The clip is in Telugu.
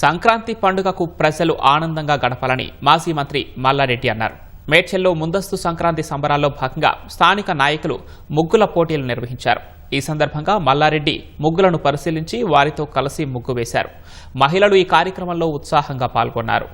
సంక్రాంతి పండుగకు ప్రజలు ఆనందంగా గడపాలని మాజీ మంత్రి మల్లారెడ్డి అన్నారు. మేడ్చల్లో ముందస్తు సంక్రాంతి సంబరాల్లో భాగంగా స్థానిక నాయకులు ముగ్గుల పోటీలు నిర్వహించారు. ఈ సందర్భంగా మల్లారెడ్డి ముగ్గులను పరిశీలించి వారితో కలిసి ముగ్గు వేశారు. మహిళలు ఈ కార్యక్రమంలో ఉత్సాహంగా పాల్గొన్నారు.